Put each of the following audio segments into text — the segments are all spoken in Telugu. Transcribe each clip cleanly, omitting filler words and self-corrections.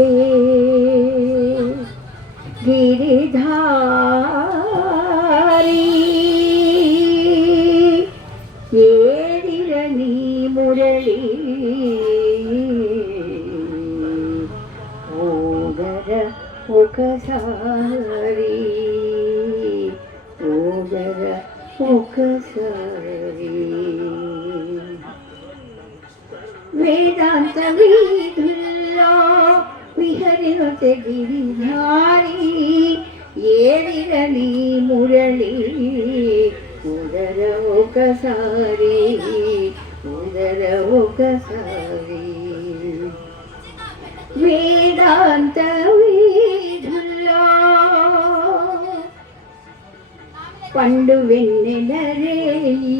విహరించే గిరిధారి ఏడిరని మురళి ఓగర ఒకసారి ఓగర ఒకసారి వేదాంత వీధుల్లో విహరించే గిరిధారి ఏడిరని మురళి ఉదర ఒకసారి ఉదర ఒకసారి వేదాంత వీధుల్లో పండు వెన్నెల రేయి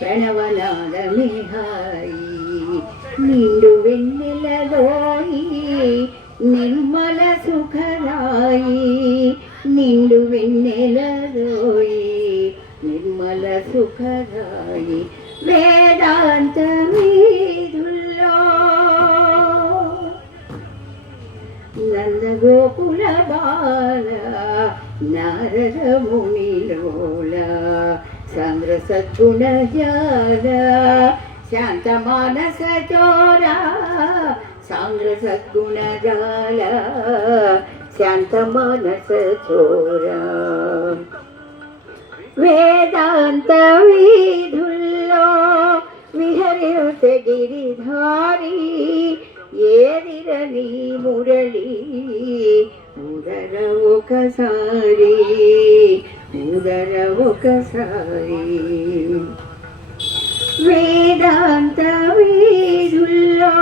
ప్రణవనాదమే హాయి నిండు వెన్నెలలోయి నిర్మల సుఖరాయి నిండు వెన్నెలలోయి నిర్మల సుఖరాయి వేదాంత వీధుల్లో నందగోకుల బాల నారద మునిలోల సాంద్ర సద్గుణ జాల శాంత మానస చోర సాంద్ర సద్గుణ జాల శాంత మానస చోర వేదాంత వీధుల్లో విహరించే గిరిధారి ఏదిరని మురళి ఉదర ఒకసారి ఉదర ఒకసారి వేదాంత వీధుల్లో